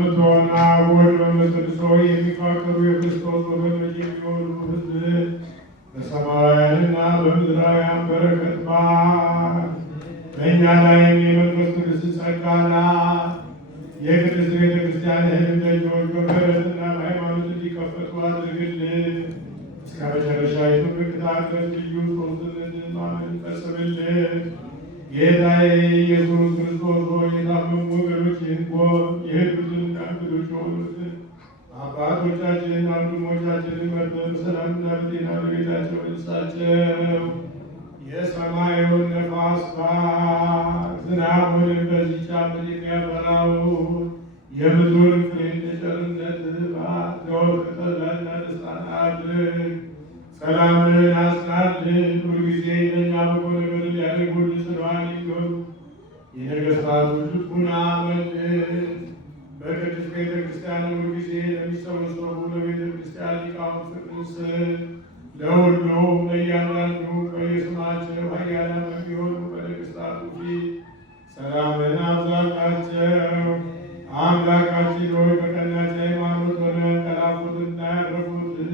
በምትሆን አብ ወልድ በመንፈስ ቅዱስ ሆይ የሚፋቀሩ የክርስቶስ ወገኖች የሚሆኑ ሕዝብ በሰማያዊና በምድራውያን በረከት በእኛ ላይም የመንፈስ ቅዱስ ጸጋና የቅድስት ቤተ ክርስቲያንህን ደጆች በምሕረትና በሃይማኖት እንዲከፈቱ አድርግልን። እስከ መጨረሻይቱ ቅጣት ልዩ ሦስትነትን ማመን ፈጽምልን። ጌታዬ ኢየሱስ ክርስቶስ ሆይ የታመሙ ወገኖችህን የሄዱትን እንግዶች የሆኑትን አባቶቻችንን ወንድሞቻችንን መርተህ በሰላምና በጤና በቤታቸው መልሳቸው። የሰማዩን ነፋስ ዝናቡን በዚህች ዓመት የሚያፈራው የምድሩን ፍሬ እንደ ቸርነትህ ዘወትር ተድላና ደስታን አድርግ። ሰላምን አስናልን። ሁልጊዜ ለእኛ በጎ ነገር ሊያደርጉልን ስለዋል የሚሆኑ የነገሥታቱ ልቡና መልስ። በቅድስት ቤተ ክርስቲያን ሁልጊዜ ለሚሰበሰቡ ለቤተ ክርስቲያን ሊቃውንት ፍቅርን ስጥ። ለሁሉም ለእያንዳንዱ በየስማቸው ኃያላን በሚሆኑ በነገሥታቱ ፊት ሰላምን አብዛላቸው። አምላካችን ሆይ በቀናች ሃይማኖት ሆነው ያንቀላፉትና ያረፉትን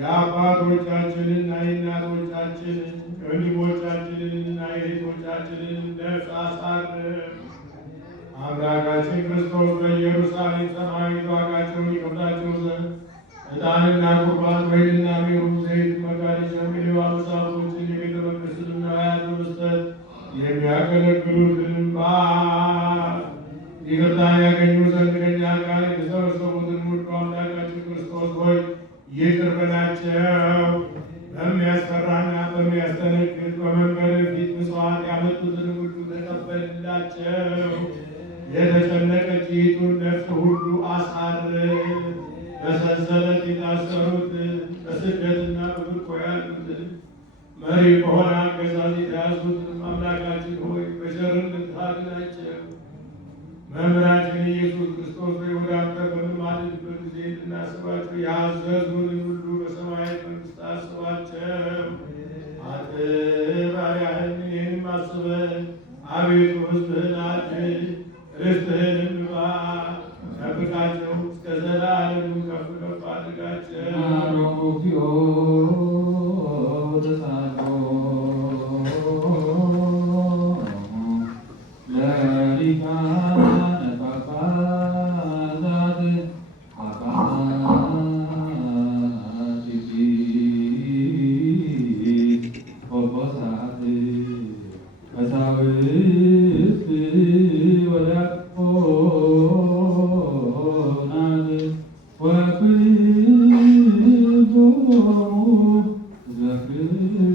የአባቶቻችንና የእናቶቻችንን የወንድሞቻችንና የእህቶቻችንን ነፍስ አሳርፍ። አምላካችን ክርስቶስ በኢየሩሳሌም ሰማያዊት ዋጋቸውን ይከፍላቸው ዘንድ ዕጣንና ቁርባን ወይንና ሜሮን ዘይት መጋረጃ የሚሌባ መሳፍንቶችን የቤተ መቅደስን ነዋያት በመስጠት የሚያገለግሉትን ይቅርታን ያገኙ ዘንድ ከእኛ ጋር የተሰበሰቡትን ሁሉ አምላካችን ክርስቶስ ሆይ ይቅር በላቸው። በሚያስፈራና በሚያስደነግጥ በመንበር ፊት ምጽዋት ያመጡትን ሁሉ ተቀበልላቸው። የተጨነቀች ይቱን ነፍስ ሁሉ አሳርፍ። በሰንሰለት የታሰሩትን በስደትና በምርኮ ያሉትን መሪ በሆነ አገዛዝ የተያዙትን አምላካችን ሆይ በቸርነት አድናቸው። መምህራችን ኢየሱስ ክርስቶስ ሆይ ወደ አንተ በምንማልድበት ጊዜ እንድናስባቸው ያዘዙንን ሁሉ በሰማያዊት መንግሥት አስባቸው። አንተ ባሪያህን ይህንም አስበን አቤቱ ሕዝብህን አድን፣ ርስትህንም ግባ፣ ጠብቃቸው እስከ ዘላለሙ ከፍ ከፍ አድርጋቸው።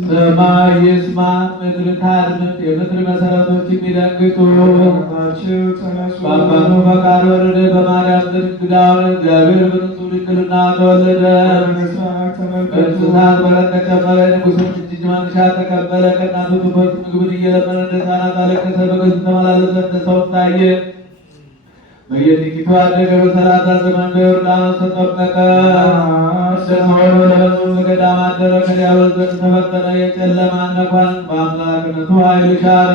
ሰማይ ይስማ ምድር ታድምጥ፣ የምድር መሰረቶች የሚደንግጡ። በአባቱ ፈቃድ ወረደ፣ በማርያም ዘንድ እንግዳ ሆነ። እግዚአብሔር በንጹሕ ድንግልና ተወለደ። በእንስሳት በረት ተጨመረ፣ ንጉሥም እጅ መንሻ ተቀበለ። ከእናቱ ጡቶች ምግብን እየለመነ እንደ ሕፃናት አለቀሰ። በገዙ ተመላለሰ፣ እንደ ሰውም ታየ። በየጥቂቱ አደገ። በሰላሳ ዘመን በዮርዳኖስ ተጠመቀ። ሰው ለበሱ በገዳም አደረ። ከዲያብሎስ ዘንድ ተፈተነ። የጨለማን መኳንንት በአምላክነቱ ኃይል ሻረ።